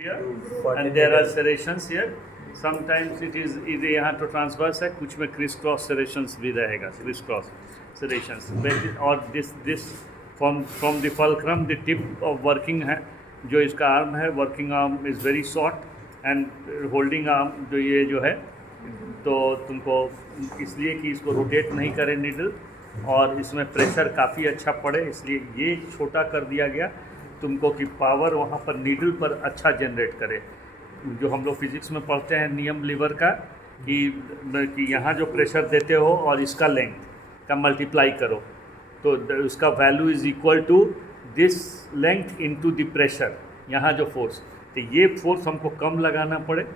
here and there are serrations here. Sometimes it is यहाँ तो transverse है, कुछ में क्रिस क्रॉस serrations भी रहेगा, क्रिस क्रॉस serrations. और this from the fulcrum the tip of working है, जो इसका आर्म है, working arm is very short and holding arm जो ये जो है, तो तुमको इसलिए कि इसको रोटेट नहीं करे नीडल और इसमें प्रेशर काफ़ी अच्छा पड़े, इसलिए ये छोटा कर दिया गया तुमको कि पावर वहाँ पर नीडल पर अच्छा जनरेट करे. जो हम लोग फिज़िक्स में पढ़ते हैं नियम लीवर का कि यहाँ जो प्रेशर देते हो और इसका लेंथ का मल्टीप्लाई करो तो उसका value is equal to this length into the pressure. यहाँ जो फोर्स, तो ये फोर्स हमको कम लगाना पड़े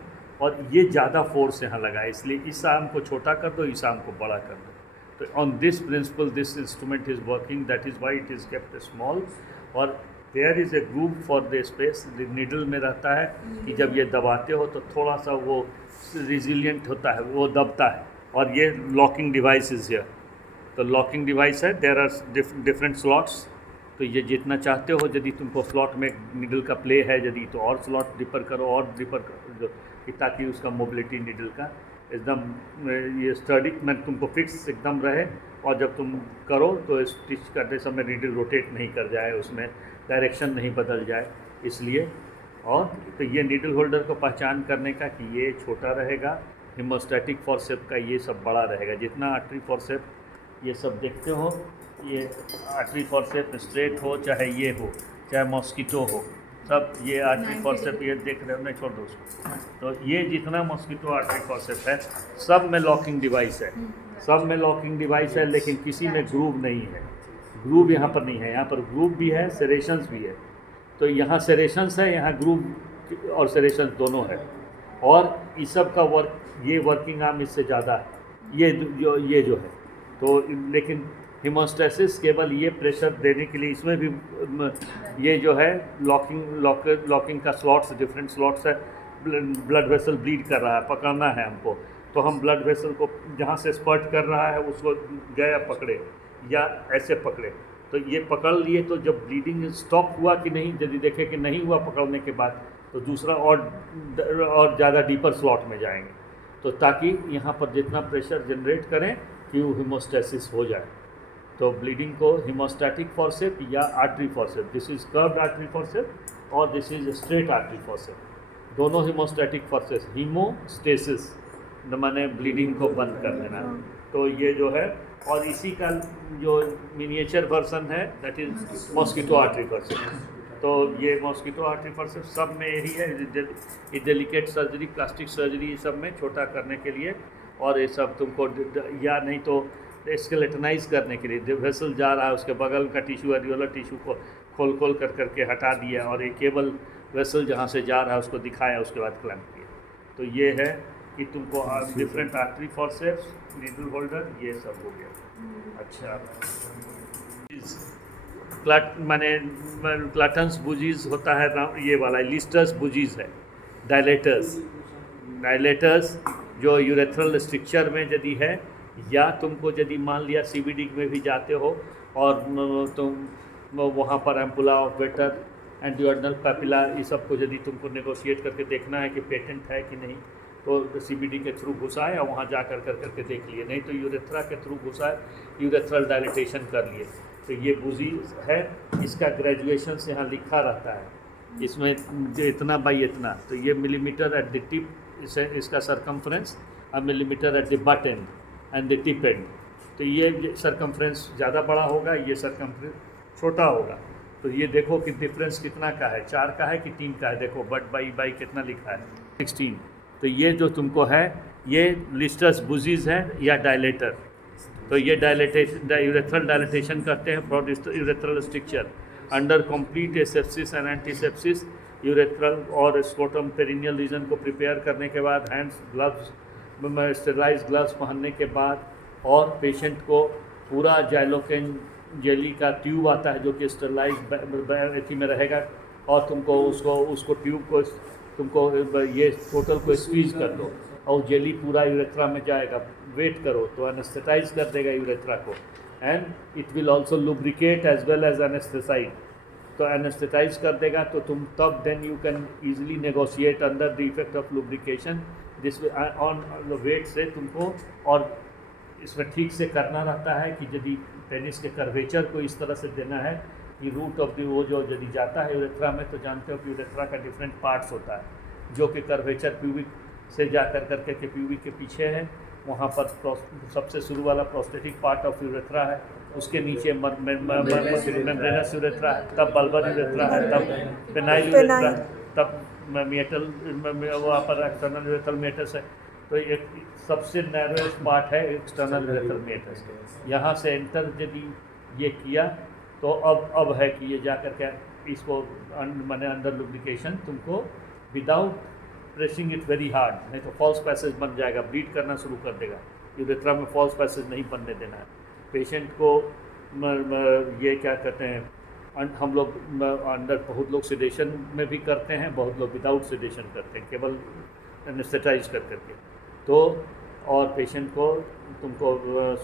और ये ज़्यादा फोर्स यहाँ लगाए, इसलिए इस आर्म को छोटा कर दो, इस आर्म को बड़ा कर दो. तो on this principle this instrument is working, that is why it is kept small. और there is a groove for the space, needle में रहता है कि जब ये दबाते हो तो थोड़ा सा वो रिजिलियंट होता है, वो दबता है. और ये लॉकिंग डिवाइस इज़ हियर, तो लॉकिंग डिवाइस है. देयर आर डिफरेंट स्लॉट्स, तो ये जितना चाहते हो, यदि तुमको स्लॉट में नीडल का प्ले है यदि तो और स्लॉट डिपर करो और डिपर करो, ताकि उसका मोबिलिटी नीडल का एकदम ये स्टडी में तुमको फिक्स एकदम रहे. और जब तुम करो तो स्टिच करते समय नीडल रोटेट नहीं कर जाए, उसमें डायरेक्शन नहीं बदल जाए, इसलिए. और तो ये नीडल होल्डर को पहचान करने का कि ये छोटा रहेगा, हिमोस्टैटिक फॉरसेप का ये सब बड़ा रहेगा. जितना आर्टरी फॉरसेप ये सब देखते हो, ये आर्टरी फॉरसेप स्ट्रेट हो चाहे ये हो चाहे मॉस्किटो हो, सब ये आर्टरी फॉरसेप ये देख रहे हो, नहीं छोड़ दो उसको. तो ये जितना मॉस्किटो आर्टरी फॉरसेप है सब में लॉकिंग डिवाइस है, सब में लॉकिंग डिवाइस है, लेकिन किसी में ग्रूव नहीं है. ग्रूव यहाँ पर नहीं है, यहाँ पर ग्रूव भी है, सेरेशंस भी है. तो यहाँ सेरेशंस है, यहाँ ग्रूव और सेरेशंस दोनों है. और इस सब का ये वर्किंग आर्म इससे ज़्यादा है, ये जो है. तो लेकिन हिमोस्टैसिस केवल ये प्रेशर देने के लिए, इसमें भी ये जो है लॉकिंग का स्लॉट्स, डिफरेंट स्लॉट्स है. ब्लड वेसल ब्लीड कर रहा है, पकड़ना है हमको, तो हम ब्लड वेसल को जहाँ से स्पर्ट कर रहा है उसको गया पकड़े या ऐसे पकड़े, तो ये पकड़ लिए. तो जब ब्लीडिंग स्टॉप हुआ कि नहीं, यदि देखे कि नहीं हुआ पकड़ने के बाद, तो दूसरा और ज़्यादा डीपर स्लॉट में जाएंगे, तो ताकि यहाँ पर जितना प्रेशर जनरेट करें कि वो हिमोस्टैसिस हो जाए. तो ब्लीडिंग को हिमोस्टैटिक फॉरसेप या artery forceps, this is curved artery forceps और this is straight artery forceps, दोनों हिमोस्टैटिक फॉरसेप. हीमोस्टेसिस माने ब्लीडिंग को बंद कर देना. तो ये जो है, और इसी का जो मिनिएचर वर्जन है that is mosquito artery forcep. तो ये मॉस्किटो आर्टरी फॉरसेप सब में यही है, ये डेलिकेट सर्जरी, प्लास्टिक सर्जरी सब में छोटा करने के लिए. और ये सब तुमको या नहीं तो स्केलेटनाइज करने के लिए, वेसल जा रहा है उसके बगल का टिश्यू, एरियोलर टिश्यू को खोल करके हटा दिया और एक केवल वेसल जहाँ से जा रहा है उसको दिखाया, उसके बाद क्लैम्प किया. तो ये है कि तुमको different artery forceps, needle holder, ये सब हो गया. अच्छा, माने क्लाटन्स बुजीज होता है, ये वाला लिस्टर्स बुजीज है. डायलेटर्स जो यूरेथ्रल स्ट्रक्चर में यदि है, या तुमको यदि मान लिया CVD में भी जाते हो और तुम वहाँ पर ampulla of waiter and diurnal papilla, ये सब को यदि तुमको नेगोशिएट करके देखना है कि पेटेंट है कि नहीं, तो CVD के थ्रू घुसाए और वहाँ जा करके देख लिए, नहीं तो यूरेथ्रा के थ्रू घुसाए, यूरेथ्रल डायलिटेशन कर लिए. तो ये बुजी है, इसका ग्रेजुएशन से यहाँ लिखा रहता है, इसमें इतना बाई इतना. तो ये मिलीमीटर एट द टिप, इसका सरकमफ्रेंस, और millimetre at the but and and the tip and. तो ये सरकमफ्रेंस ज़्यादा बड़ा होगा, ये सरकमफ्रेंस छोटा होगा. तो ये देखो कि डिफरेंस कितना का है, 4 का है कि 3 का है. देखो बट बाई कितना लिखा है, 16. तो ये जो तुमको है ये लिस्टर्स बुजीज है या डायलेटर. तो ये यूरेथ्रल डायलिटेशन करते हैं for urethral structure under complete asepsis and antisepsis. Urethral और स्कोटम पेरिनियल रीजन को प्रिपेयर करने के बाद, हैंड्स ग्लव्स, स्टेरलाइज ग्लव्स पहनने के बाद, और पेशेंट को पूरा जाइलोकेन जेली का ट्यूब आता है जो कि स्टेरलाइज एथी में रहेगा, और तुमको उसको ट्यूब को तुमको ये टोटल को स्क्वीज कर दो और जेली पूरा यूरेथ्रा में जाएगा. वेट करो तो एनेस्थेटाइज कर देगा यूरेथ्रा को, and it will also lubricate as well as anaesthetised. तो एनेस्थेटाइज कर देगा, तो तुम तब then you can easily negotiate under the effect of lubrication this on the wet से तुमको। और इसमें ठीक से करना रहता है कि यदि पेनिस के कर्वेचर को इस तरह से देना है कि रूट ऑफ दी वो जो यदि जाता है यूरेथ्रा में, तो जानते हो कि यूरेथ्रा का डिफरेंट पार्ट्स होता है जो कि कर्वेचर प्यूबिक से जा कर करके के प्यूबिक के पीछे है, वहाँ पर सबसे शुरू वाला प्रोस्टेटिक पार्ट ऑफ यूरेथ्रा है, उसके नीचे मेम्ब्रेनस यूरेथ्रा है, तब बल्बर यूरेथ्रा है, तब पेनाइल यूरेथ्रा है, तब मेटल वहाँ पर एक्सटर्नल यूरेथ्रल मेटस है। तो एक सबसे नैरोएस्ट पार्ट है एक्सटर्नल यूरेथ्रल मेटस। यहाँ से एंटर यदि ये किया तो अब है कि ये जा कर के इसको मैंने अंडर लुब्रिकेशन तुमको without pressing it very hard, नहीं तो फॉल्स पैसेज बन जाएगा, ब्लीड करना शुरू कर देगा। यूरेथ्रा में फॉल्स पैसेज नहीं बनने देना है। पेशेंट को ये क्या कहते हैं, हम लोग अंडर बहुत लोग सिडेशन में भी करते हैं, बहुत लोग विदाउट सिडेशन करते हैं, केवल एनेस्थेटाइज कर करके। तो और पेशेंट को तुमको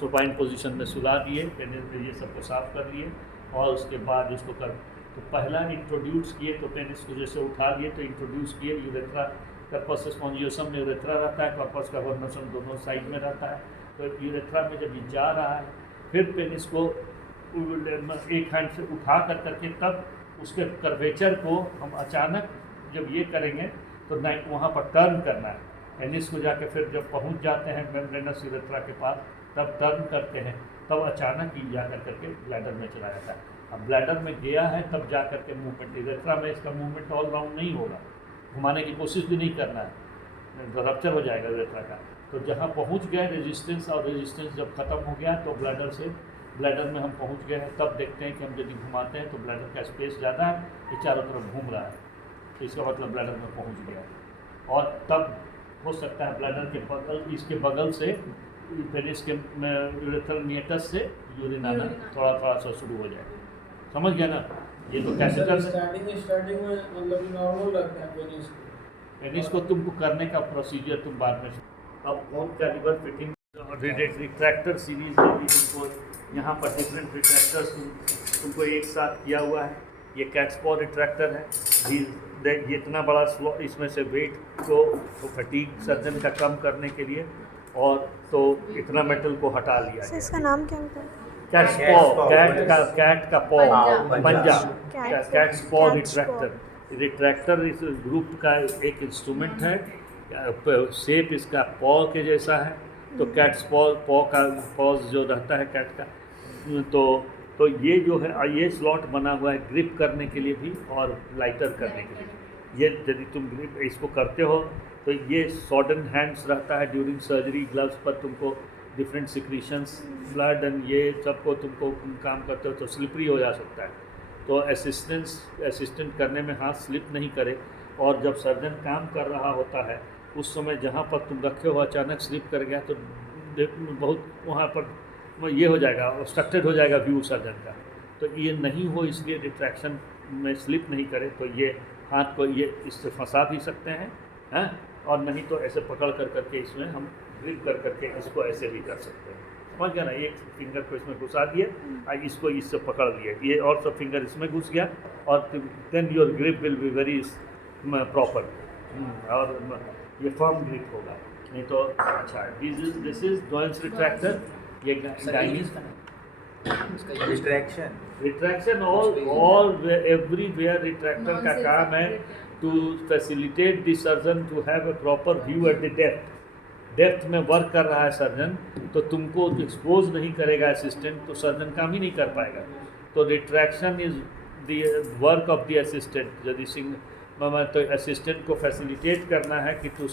सुपाइन पोजीशन में सुला दिए, ये सबको साफ कर लिए, और उसके बाद इसको कर तो पहला इंट्रोड्यूस किए तो पेनिस को जैसे उठा लिए तो इंट्रोड्यूस किए यूरेथ्रा कर्पस स्पॉन्जियोसम में यूरेथ्रा रहता है, कर्पस कैवर्नसम दोनों साइड में रहता है। तो यूरेथ्रा में जब ये जा रहा है फिर पेनिस को एक हैंड से उठा कर करके तब उसके कर्वेचर को हम अचानक जब ये करेंगे तो वहाँ पर टर्न करना है पेनिस को, जाके फिर जब पहुँच जाते हैं मेम्ब्रेनस यूरेथ्रा के पास तब टर्न करते हैं, तब अचानक ही जा कर करके ब्लैडर में चला जाता है। अब ब्लैडर में गया है तब जा करके मूवमेंट, यूरेथ्रा में इसका मूवमेंट ऑल राउंड नहीं होगा, घुमाने की कोशिश भी नहीं करना है, तो रप्चर हो जाएगा यूरेथ्रा का। तो जहाँ पहुँच गए रेजिस्टेंस, और रेजिस्टेंस जब ख़त्म हो गया तो ब्लैडर में हम पहुँच गए हैं, तब देखते हैं कि हम यदि घुमाते हैं तो ब्लैडर का स्पेस ज़्यादा है, ये चारों तरफ घूम रहा है, तो इसका मतलब ब्लैडर में पहुँच गया। और तब हो सकता है ब्लैडर के बगल, इसके बगल से पेनिस के यूरेथ्रल मेटस से यूरिन आना थोड़ा थोड़ा सा शुरू हो जाए। समझ गया ना? ये तो कैसेटर स्टार्टिंग में मतलब नॉर्मल लगता है पेनिस को तुमको करने का प्रोसीजर तुम बाद में। अब home calibre fitting retractor series में भी तुमको यहाँ पर डिफरेंट रिट्रैक्टर्स तुमको एक साथ किया हुआ है। ये कैट्सपॉ रिट्रैक्टर है, ये इतना बड़ा स्लॉट, इसमें से वेट को फटीग सर्जन का कम करने के लिए, और तो इतना मेटल को हटा लिया गया। इसका नाम क्या होता है? कैट्सपॉ, कैट का पॉ, पंजा, कैट्सपॉ रिट्रैक्टर इस ग्रुप का एक इंस्ट्रूमेंट है, शेप इसका पॉ के जैसा है। तो कैट्सपॉ पॉ का पॉज जो रहता है कैट का, तो ये जो है ये स्लॉट बना हुआ है ग्रिप करने के लिए भी और लाइटर करने के लिए। ये यदि तुम ग्रिप इसको करते हो तो ये सॉडन हैंड्स रहता है ड्यूरिंग सर्जरी, ग्लव्स पर तुमको डिफरेंट सिक्रीशंस ब्लड एंड ये सबको तुमको काम करते हो तो स्लिपरी हो जा सकता है। तो असिस्टेंट करने में हाथ स्लिप नहीं करे, और जब सर्जन काम कर रहा होता है उस समय जहाँ पर तुम रखे हो अचानक स्लिप कर गया तो बहुत वहाँ पर ये हो जाएगा, ऑब्स्ट्रक्टेड हो जाएगा व्यू सर्जन का। तो ये नहीं हो इसलिए रिट्रैक्शन में स्लिप नहीं करे, तो ये हाथ को ये इससे फंसा भी सकते हैं, हैं, और नहीं तो ऐसे पकड़ कर करके इसमें हम ग्रिप कर करके इसको ऐसे भी कर सकते हैं। समझ गया ना? एक फिंगर को इसमें घुसा दिए और इसको इससे पकड़ लिए, ये और सब फिंगर इसमें घुस गया, और then your grip will be very proper, और ये फर्म ग्रिप होगा। नहीं तो अच्छा, दिस इज डॉयल्स रिट्रैक्टर। ये रिट्रैक्शन ऑल एवरीवेयर रिट्रैक्टर का काम है to facilitate the surgeon to have a proper view at the depth में वर्क कर रहा है सर्जन, तो तुमको एक्सपोज नहीं करेगा असिस्टेंट, तो सर्जन काम ही नहीं कर पाएगा। तो retraction is the work of the assistant. यदि तो असिस्टेंट को फैसिलिटेट करना है कि to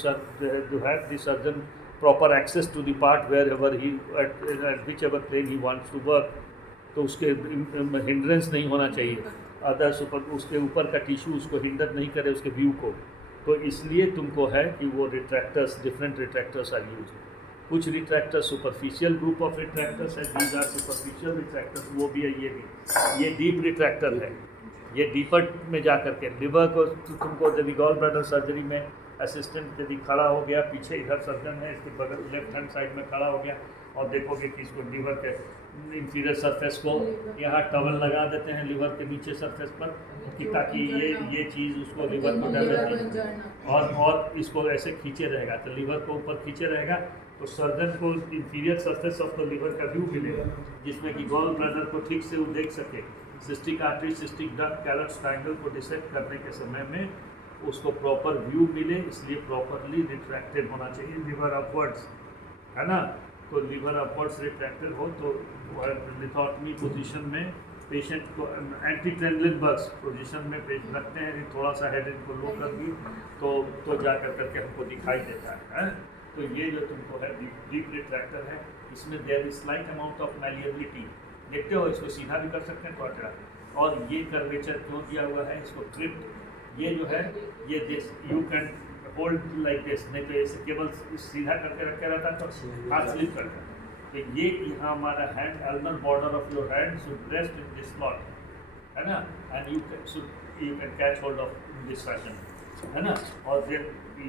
have the surgeon proper access to the part wherever he at whichever plane he wants to work, तो उसके हिंड्रेंस नहीं होना चाहिए, अदर्स उसके ऊपर का टिश्यू उसको हिंडर नहीं करे उसके व्यू को। तो इसलिए तुमको है कि वो रिट्रैक्टर्स, डिफरेंट रिट्रैक्टर्स आर यूज। कुछ रिट्रैक्टर्स सुपरफिशियल ग्रुप ऑफ रिट्रैक्टर्स है, दीज आर सुपरफिशियल रिट्रैक्टर्स, वो भी है, ये डीप रिट्रैक्टर है। ये डीपर में जा कर के लिवर को तुमको यदि गॉल ब्लैडर सर्जरी में असिस्टेंट यदि खड़ा हो गया पीछे, इधर सर्जन है इसके बगल लेफ्ट हैंड साइड में खड़ा हो गया, और देखोगे कि इसको लीवर के इंफीरियर सरफेस को यहाँ टॉवल लगा देते हैं लीवर के नीचे सरफेस पर, कि ताकि ये चीज़ उसको लीवर को डैमेज नहीं, और इसको ऐसे खींचे रहेगा, तो लीवर को ऊपर खींचे रहेगा तो सर्जन को inferior surface of the liver का व्यू मिलेगा, जिसमें कि गॉल ब्लैडर को ठीक से वो देख सके, cystic artery, cystic duct, callus triangle को डिसेक्ट करने के समय में उसको प्रॉपर व्यू मिले, इसलिए प्रॉपरली रिट्रैक्टेड होना चाहिए लीवर अपवर्ड्स, है ना। तो लीवर अपवर्ड्स रिट्रैक्टेड हो तो लिथोटमी पोजीशन में पेशेंट को एंटी ट्रेंगलिनबर्ग्स पोजीशन में रखते हैं, थोड़ा सा हेड इनको लो कर दी तो जा करके हमको दिखाई देता है। तो ये जो तुमको है डीप रिट्रैक्टर है, इसमें there is slight amount of malleability, देखते हो इसको सीधा भी कर सकते हैं थोड़ा, और ये कर्वेचर क्यों दिया हुआ है, इसको क्रिप्ट, ये जो है ये this you can hold like this, नहीं तो ऐसे केवल सीधा करके रखे रहता तो हाथ स्लिप करता। तो ये यहाँ हमारा hand ulnar border of your hand should rest in this slot, है ना, and you can catch hold of this fashion, है ना, और फिर you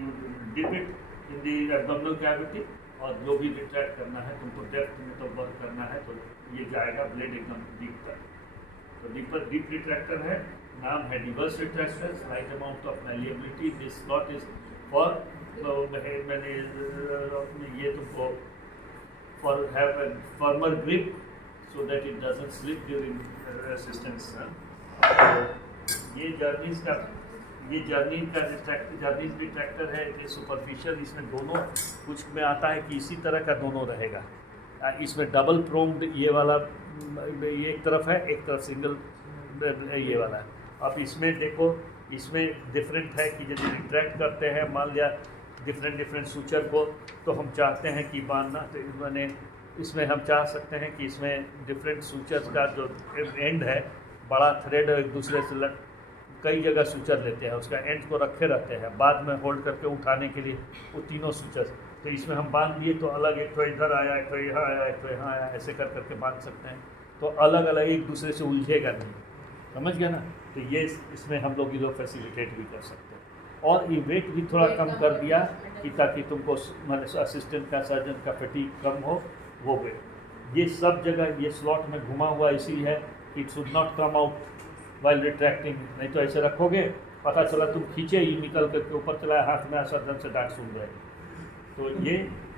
dip it in the abdominal cavity, और जो भी रिट्रैक्ट करना है तुमको डेप्थ में तो वर्क करना है तो ये जाएगा ब्लेड एकदम डीप तक। तो डीप रिट्रैक्टर है, नाम है reverse retractor, slight amount of malleability, this slot is for, तो मैंने ये तुमको for have a firmer grip so that it doesn't slip during assistance. ये जर्नीज रिट्रैक्टर है, ये सुपरफिशियल, इसमें दोनों, कुछ में आता है कि इसी तरह का दोनों रहेगा, इसमें डबल प्रोम्ड ये वाला ये एक तरफ है, एक तरफ सिंगल ये वाला है। अब इसमें देखो, इसमें डिफरेंट है कि यदि रिट्रैक्ट करते हैं मान लिया डिफरेंट सूचर को, तो हम चाहते हैं कि बांधना, तो मैंने इसमें हम चाह सकते हैं कि इसमें डिफरेंट सूचर्स का जो एंड है, बड़ा थ्रेड एक दूसरे से कई जगह सूचर लेते हैं, उसका एंड को रखे रहते हैं, बाद में होल्ड करके उठाने के लिए वो तीनों सूचर्स, तो इसमें हम बांध दिए तो अलग, एक तो इधर आया, एक तो यहाँ आया, एक तो यहाँ आया, ऐसे करके बांध सकते हैं, तो अलग अलग एक दूसरे से उलझेगा नहीं, समझ गया ना। तो ये इसमें हम लोग ये फैसिलिटेट भी कर सकते हैं, और ये वेट भी थोड़ा कम कर दिया कि ताकि तुमको असिस्टेंट का, सर्जन का फटीग कम हो, वो वेट ये सब जगह ये स्लॉट में घुमा हुआ इसी है कि it should not come out while retracting, नहीं तो ऐसे रखोगे पता चला तुम खींचे ही निकल करके ऊपर चला, हाथ में सर्जन से डांट सुन रहे। तो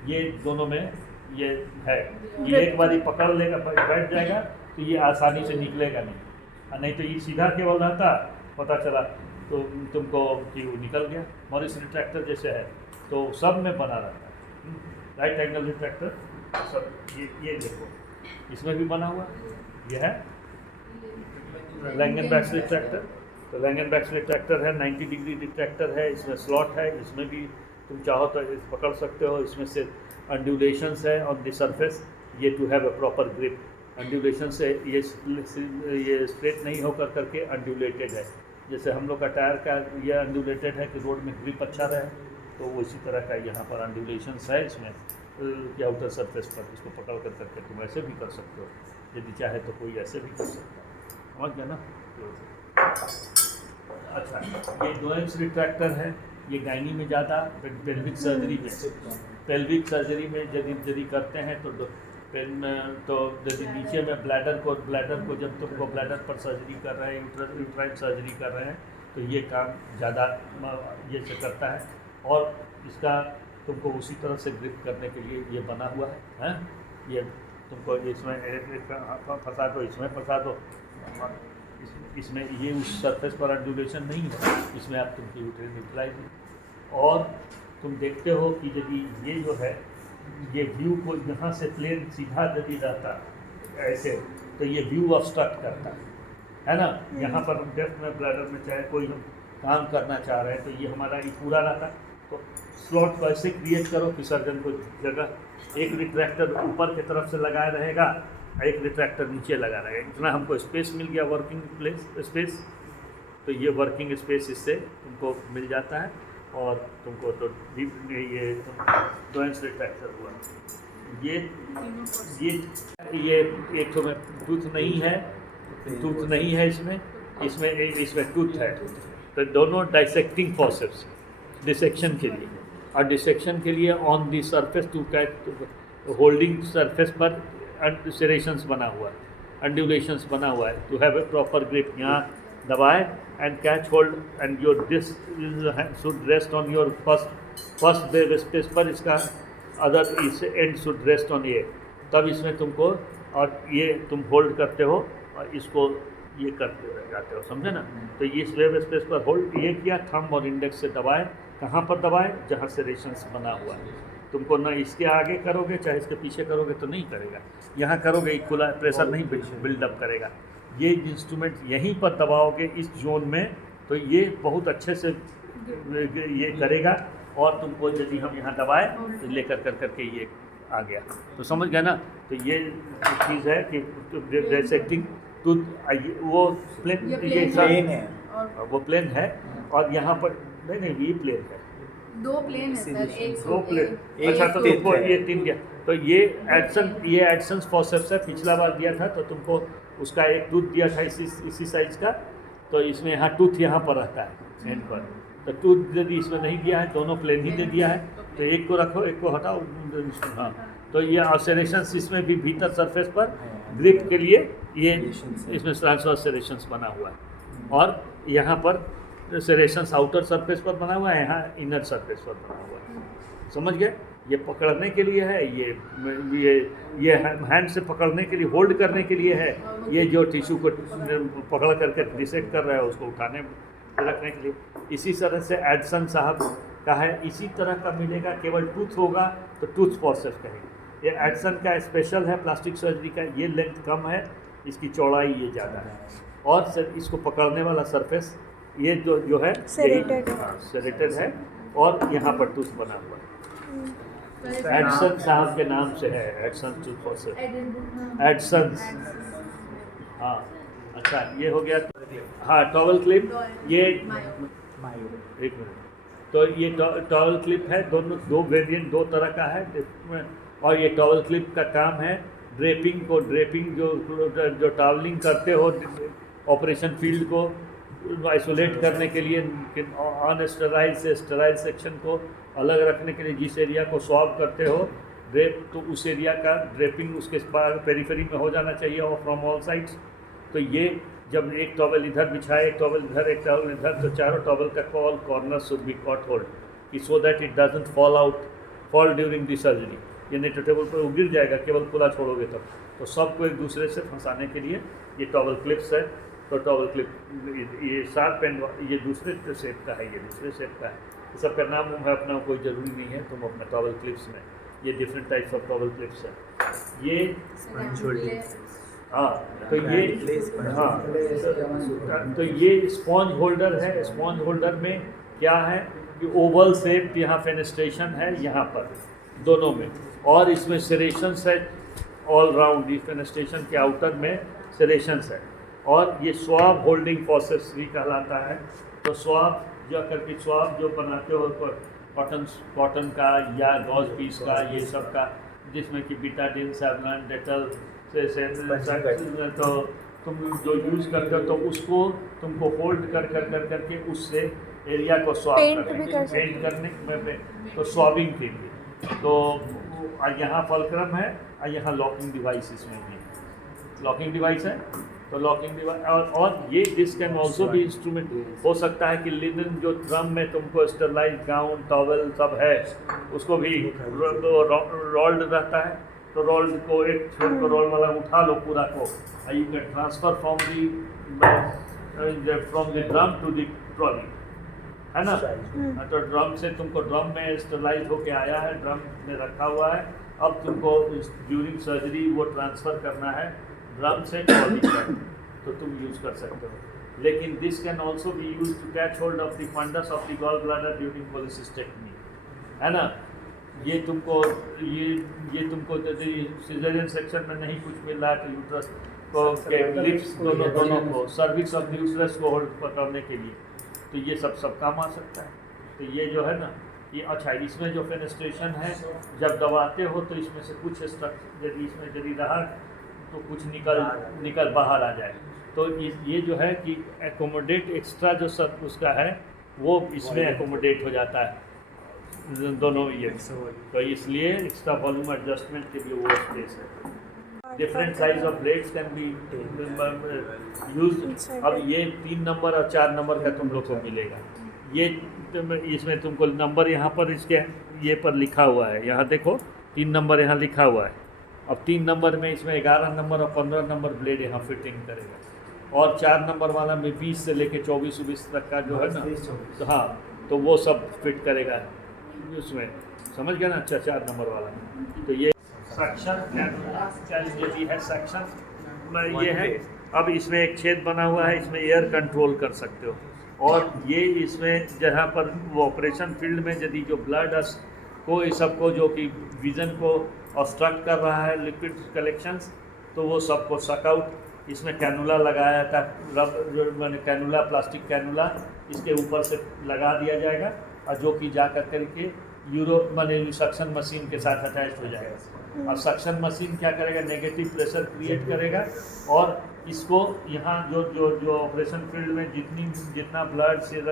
ये दोनों में ये है, ये एक बार ही पकड़ लेगा, बैठ जाएगा तो ये आसानी से निकलेगा नहीं तो ये सीधा केवल रहता, पता चला तो तुमको कि वो निकल गया। मॉरिस रिट्रैक्टर जैसे है तो सब में बना रहता है, राइट एंगल रिट्रैक्टर सब, ये देखो इसमें भी बना हुआ, ये है लैंगनबैक्स रिट्रैक्टर। तो लैंगनबैक्स रिट्रैक्टर है, 90 डिग्री रिट्रैक्टर है, इसमें स्लॉट है, इसमें भी तुम चाहो तो पकड़ सकते हो, इसमें से अंडुलेशंस है ऑन द सरफेस, ये to have a proper grip, undulation से ये स्ट्रेट नहीं होकर करके अंडुलेटेड है, जैसे हम लोग का टायर का ये अंडुलेटेड है कि रोड में ग्रिप अच्छा रहे, तो वो इसी तरह का यहाँ पर अंडुलेशंस है इसमें कि आउटर सरफेस पर, इसको पकड़ कर करके तुम ऐसे भी कर सकते हो, यदि चाहे तो कोई ऐसे भी कर सकता है, समझ गया ना। अच्छा, ये डोएक्स रिट्रैक्टर है, ये गायनी में ज़्यादा, पेल्विक सर्जरी में यदि करते हैं तो यदि नीचे में ब्लैडर को जब तुमको ब्लैडर पर सर्जरी कर रहे हैं, यूट्राइन सर्जरी कर रहे हैं, तो ये काम ज़्यादा ये से करता है, और इसका तुमको उसी तरह से ग्रिप करने के लिए ये बना हुआ है, ये तुमको इसमें फंसा दो, इसमें फंसा दो, इसमें ये उस सरफेस पर अंडुलेशन नहीं है, इसमें आप तुमकी यूट्राइन यूटिलाइज। और तुम देखते हो कि यदि ये जो है ये व्यू को यहाँ से प्लेन सीधा यदि रहता ऐसे, तो ये व्यू ऑब्स्ट्रक्ट करता है ना। यहाँ पर हम डेप्थ में ब्लैडर में चाहे कोई हम काम करना चाह रहे हैं तो ये हमारा ये पूरा रहता, तो स्लॉट को ऐसे क्रिएट करो कि सर्जन को जगह, एक रिट्रैक्टर ऊपर की तरफ से लगाया रहेगा, एक रिट्रैक्टर नीचे लगा रहेगा, इतना हमको स्पेस मिल गया, वर्किंग प्लेस स्पेस, तो ये वर्किंग स्पेस इससे तुमको मिल जाता है, और तुमको तो ये डोएक्स रिट्रैक्टर हुआ। ये एक तो में टूथ नहीं है इसमें टूथ है, तो दोनों डाइसेक्टिंग फॉर्सेप्स, डिसेक्शन के लिए, और डिसेक्शन के लिए on the surface to catch holding surface पर सेरेशंस बना हुआ है, अंडुलेशंस बना हुआ है, to have a proper grip. यहाँ दबाए and catch hold and your this should rest on your first web space पर, इसका अदर इस एंड शुड रेस्ट ऑन ये, तब इसमें तुमको, और ये तुम होल्ड करते हो और इसको ये करते रह जाते हो, समझे ना। तो ये इस वेब स्पेस पर होल्ड ये किया, थंब और इंडेक्स से दबाए, कहाँ पर दबाए, जहाँ सेरेशंस बना हुआ है। तुमको ना इसके आगे करोगे चाहे इसके पीछे करोगे तो नहीं करेगा, यहाँ करोगे खुला प्रेशर नहीं बिल्डअप करेगा। ये इंस्ट्रूमेंट यहीं पर दबाओगे इस जोन में, तो ये बहुत अच्छे से ये करेगा, और तुमको यदि हम यहाँ दबाए तो लेकर कर करके ये आ गया, तो समझ गया ना। तो ये चीज़ है कि डिसेक्टिंग टूथ, वो प्लेन, ये प्लेन है, वो प्लेन है, और यहाँ पर नहीं ये प्लेन है, दो प्लेन है सर, एक दो प्लेन। एक अच्छा, तो तीन तुमको है। ये 3 गया, तो ये एडसन फॉसेप्स है, पिछला बार दिया था तो तुमको उसका एक टूथ दिया था इसी साइज का, तो इसमें यहाँ टूथ यहाँ पर रहता है एंड पर, तो टूथ यदि इसमें नहीं दिया है, दोनों प्लेन ही दे दिया है, तो एक को रखो एक को हटाओ, हाँ। तो ये ऑसलेशंस इसमें भी भीतर सरफेस पर ग्रिप के लिए ये इसमें ट्रांसवर्स सेरेशंस बना हुआ है, और यहाँ पर सेरेशंस आउटर सरफेस पर बना हुआ है, यहाँ इनर सरफेस पर बना हुआ है, समझ गए। ये पकड़ने के लिए है, ये हैंड से पकड़ने के लिए, होल्ड करने के लिए है, ये जो टिश्यू को पकड़ करके डिसेक्ट कर रहा है उसको उठाने रखने के लिए। इसी तरह से एडसन साहब का है, इसी तरह का मिलेगा, केवल टूथ होगा तो टूथ फॉसेप्स कहेंगे। ये एडसन का स्पेशल है प्लास्टिक सर्जरी का, ये लेंथ कम है, इसकी चौड़ाई ये ज़्यादा है, और सर इसको पकड़ने वाला सरफेस ये जो है सेरेटेड है, और यहाँ पर टूथ बना हुआ है। एडसन साहब के नाम से है, एडसन टूथ फॉसेप्स, एडसन। हाँ अच्छा, ये हो गया। हाँ, टॉवल क्लिप, ये एक मिनट, तो ये टॉवल क्लिप है, दोनों दो वेरिएंट दो तरह का है, और ये टॉवल क्लिप का काम है ड्रेपिंग जो टॉवलिंग करते हो ऑपरेशन फील्ड को आइसोलेट करने के लिए, अनस्टेराइल से स्टेराइल सेक्शन को अलग रखने के लिए, जिस एरिया को सॉल्व करते हो ड्रेप, तो उस एरिया का ड्रेपिंग उसके पेरिफेरी में हो जाना चाहिए, और फ्रॉम ऑल साइड्स। तो ये जब एक टॉवल इधर बिछाए, एक टॉवल इधर, एक टॉवल इधर, तो चारों टॉवल का corner should be caught hold, कि so that it doesn't fall during the surgery. ये नहीं तो टेबल पर गिर जाएगा केवल खुला छोड़ोगे तब। तो सबको एक दूसरे से फंसाने के लिए ये टॉवल क्लिप्स है। तो टॉवल क्लिप ये शार्प एंड, ये दूसरे शेप का है, ये दूसरे शेप का है, सबका नाम है अपना कोई ज़रूरी नहीं है, तुम अपना टॉवल क्लिप्स में ये different types of towel clips है। ये हाँ, तो ये हाँ, तो ये स्पॉन्ज होल्डर है। स्पॉन्ज होल्डर में क्या है कि ओवल शेप यहाँ फेनेस्ट्रेशन है, यहाँ पर दोनों में, और इसमें सेरेशंस है ऑल राउंड, इस फेनेस्ट्रेशन के आउटर में सेरेशंस है, और ये स्वाब होल्डिंग फॉसेप्स भी कहलाता है। तो स्वाब जो करके स्वाब जो बनाते हो कॉटन का या गॉज पीस का, ये सब का, जिसमें कि बीटाडिन, सैवलॉन, डेटल से तो तुम जो यूज़ करते हो, तो उसको तुमको होल्ड कर करके उससे एरिया को स्वाब पेंट करने में, तो स्वाबिंग के लिए। तो यहाँ फलक्रम है, और यहाँ लॉकिंग डिवाइस इसमें भी लॉकिंग डिवाइस है। तो लॉकिंग डिवाइस, और ये दिस कैन ऑल्सो भी इंस्ट्रूमेंट हो सकता है कि लिनन जो ड्रम में तुमको स्टरलाइज गाउन टॉवल सब है, उसको भी रोल्ड रहता है, तो रोल्ड को एक छोड़ को रोल वाला उठा लो पूरा को, you can transfer from the drum to the trolley, है ना। तो ड्रम से तुमको, ड्रम में स्टरलाइज होके आया है, ड्रम में रखा हुआ है, अब तुमको ड्यूरिंग सर्जरी वो ट्रांसफ़र करना है ड्रम से ट्रॉली तक, तो तुम यूज़ कर सकते हो। लेकिन this can also be use to catch hold of the fundus of the gall bladder during polycystectomy, है ना। ये तुमको सिजेरियन सेक्शन में नहीं कुछ मिल रहा है, तो यूट्रस को के लिप्स दोनों को, सर्विक्स ऑफ द यूट्रस को होल्ड पकड़ने के लिए, तो ये सब काम आ सकता है। तो ये जो है ना, ये अच्छा, इसमें जो फेनेस्ट्रेशन है, जब दबाते हो तो इसमें से कुछ यदि इसमें यदि रहा तो कुछ निकल बाहर आ जाए। तो ये जो है कि एकोमोडेट एक्स्ट्रा जो सब उसका है, वो इसमें एकोमोडेट हो जाता है दोनों ये, तो इसलिए एक्स्ट्रा वॉल्यूम एडजस्टमेंट के लिए वो स्पेस है। Different size of blades can be use. अब ये 3 नंबर और 4 नंबर का तुम लोग को मिलेगा। ये इसमें तुमको नंबर यहाँ पर इसके ये पर लिखा हुआ है, यहाँ देखो 3 नंबर यहाँ लिखा हुआ है। अब 3 नंबर में इसमें 11 नंबर और 15 नंबर ब्लेड यहाँ फिटिंग करेगा, और 4 नंबर वाला में 20 से लेके 24 तक का जो है ना, तो हाँ तो वो सब फिट करेगा उसमें, समझ गया ना। अच्छा 4 नंबर वाला में तो ये सक्शन यदि है सक्शन ये है। अब इसमें एक छेद बना हुआ है, इसमें एयर कंट्रोल कर सकते हो। और ये इसमें जहाँ पर वो ऑपरेशन फील्ड में यदि जो ब्लड को इस सबको जो कि विज़न को ऑब्स्ट्रक्ट कर रहा है लिक्विड कलेक्शंस, तो वो सबको सकआउट इसमें कैनुला लगाया था, रब जो मैंने कैनुला प्लास्टिक कैनुला इसके ऊपर से लगा दिया जाएगा, और जो कि जा कर करके माने सक्शन मशीन के साथ अटैच हो जाएगा। और सक्शन मशीन क्या करेगा, नेगेटिव प्रेशर क्रिएट करेगा, और इसको यहाँ जो जो जो ऑपरेशन फील्ड में जितना ब्लड से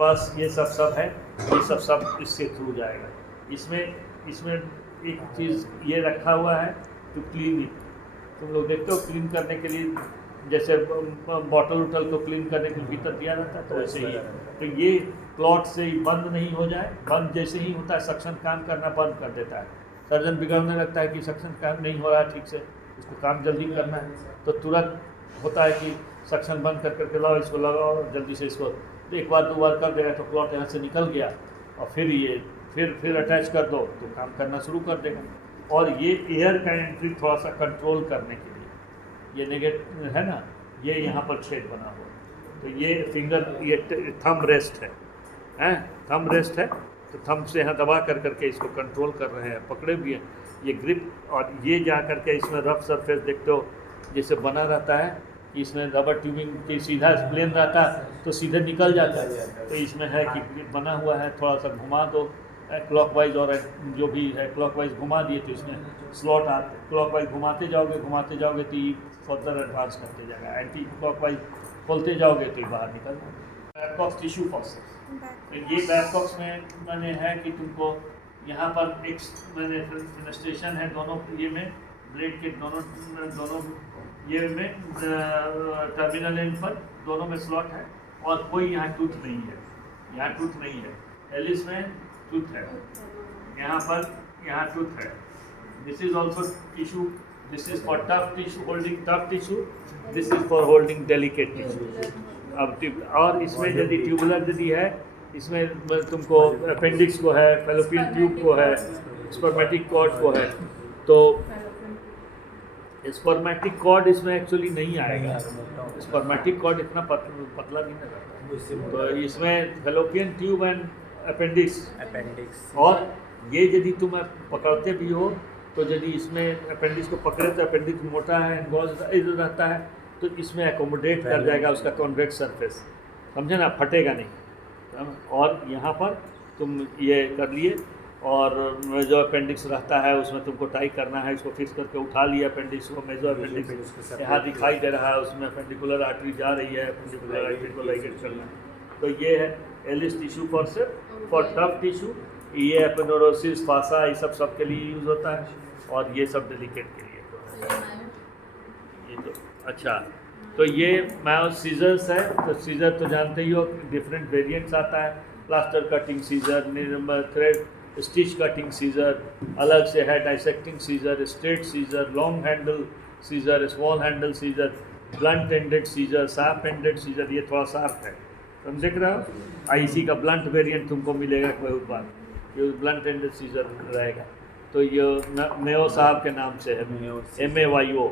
पस ये सब है, ये सब इससे थ्रू जाएगा। इसमें एक चीज़ ये रखा हुआ है टू क्लीन इट। तुम लोग देखते हो क्लीन करने के लिए, जैसे बॉटल उटल को क्लीन करने के लिए भीतर दिया जाता है, तो वैसे ही तो ये क्लॉट से ही बंद नहीं हो जाए। बंद जैसे ही होता है सक्शन काम करना बंद कर देता है। सर्जन बिगड़ने लगता है कि सक्शन काम नहीं हो रहा है ठीक से, इसको काम जल्दी करना है, तो तुरंत होता है कि सक्शन बंद कर करके लाओ, इसको लगाओ जल्दी से, इसको 1 बार 2 बार कर देगा तो क्लॉट यहाँ से निकल गया, और फिर ये फिर अटैच कर दो तो काम करना शुरू कर देगा। और ये एयर का एंट्री थोड़ा सा कंट्रोल करने के लिए ये नेगेटिव है ना, ये यहाँ पर छेद बना हुआ, तो ये फिंगर ये थंब रेस्ट है, थंब रेस्ट है, तो थंब से यहाँ दबा कर करके इसको कंट्रोल कर रहे हैं, पकड़े भी हैं ये ग्रिप। और ये जा करके इसमें रफ सरफेस देखते हो जैसे बना रहता है, इसमें रबर ट्यूबिंग की सीधा प्लेन रहता है तो सीधे निकल जाता है, तो इसमें है कि बना हुआ है, थोड़ा सा घुमा दो क्लॉकवाइज, और जो भी है क्लॉकवाइज घुमा दिए तो इसमें स्लॉट आते, क्लॉकवाइज घुमाते जाओगे तो ये फर्दर एडवांस करते जाएगा, एंटी क्लॉकवाइज खोलते जाओगे तो ये बाहर निकल जाएगा। बैकबॉक्स टिश्यू फॉसेट, तो ये बैकबॉक्स में मैंने है कि तुमको यहाँ पर एक मैंने फिनेस्ट्रेशन है दोनों ये में, ब्लेड के दोनों ये में टर्मिनल एंड पर दोनों में स्लॉट है, और कोई यहाँ टूथ नहीं है, यहाँ टूथ नहीं है। एलिस में टूथ है, यहाँ टूथ है। This is also tissue, this is for tough tissue, holding tough tissue, this is for holding delicate tissue. अब और इसमें यदि ट्यूबुलर यदि है, इसमें तुमको अपेंडिक्स को है, फैलोपियन ट्यूब को है, स्पर्मेटिक कॉर्ड को है, तो स्पर्मेटिक कॉर्ड इसमें एक्चुअली नहीं आएगा, स्पर्मेटिक कॉर्ड इतना पतला नहीं रहता, तो इसमें फैलोपियन ट्यूब एंड अपेंडिक्स। और ये यदि तुम पकड़ते भी हो तो यदि इसमें अपेंडिक्स को पकड़े तो अपेंडिक्स मोटा है, इधर रहता है, तो इसमें एकोमोडेट कर जाएगा उसका कॉन्वेक्स सरफेस, समझे ना, फटेगा नहीं। और यहाँ पर तुम ये कर लिए, और जो अपेंडिक्स रहता है उसमें तुमको टाई करना है, इसको फिक्स करके उठा लिया अपेंडिक्स को, मेजो अपेंडिक्स यहाँ दिखाई दे रहा है, उसमें अपेंडिकुलर आर्टरी जा रही है, अपेंडिकुलर आर्टरी को लाइगेट करना है। तो ये है Allis tissue for tough tissue, ये एपेंडिलोसिस फासा ये सब के लिए यूज़ होता है, और ये सब डेलिकेट के लिए। ये तो अच्छा, तो ये माउस सीजर्स है, तो सीजर तो जानते ही हो डिफरेंट वेरिएंट्स आता है, plaster cutting scissor, thread stitch cutting scissor, अलग से है dissecting scissor, straight scissor, long handle scissor, small handle scissor, blunt ended scissor, sharp ended scissor, ये थोड़ा शार्प है, तुम देख रहे हो। IC का ब्लंट वेरिएंट तुमको मिलेगा कोई बार, ये ब्लंट एंडेड सीजर रहेगा, तो ये मेयो साहब के नाम से है, MAYO।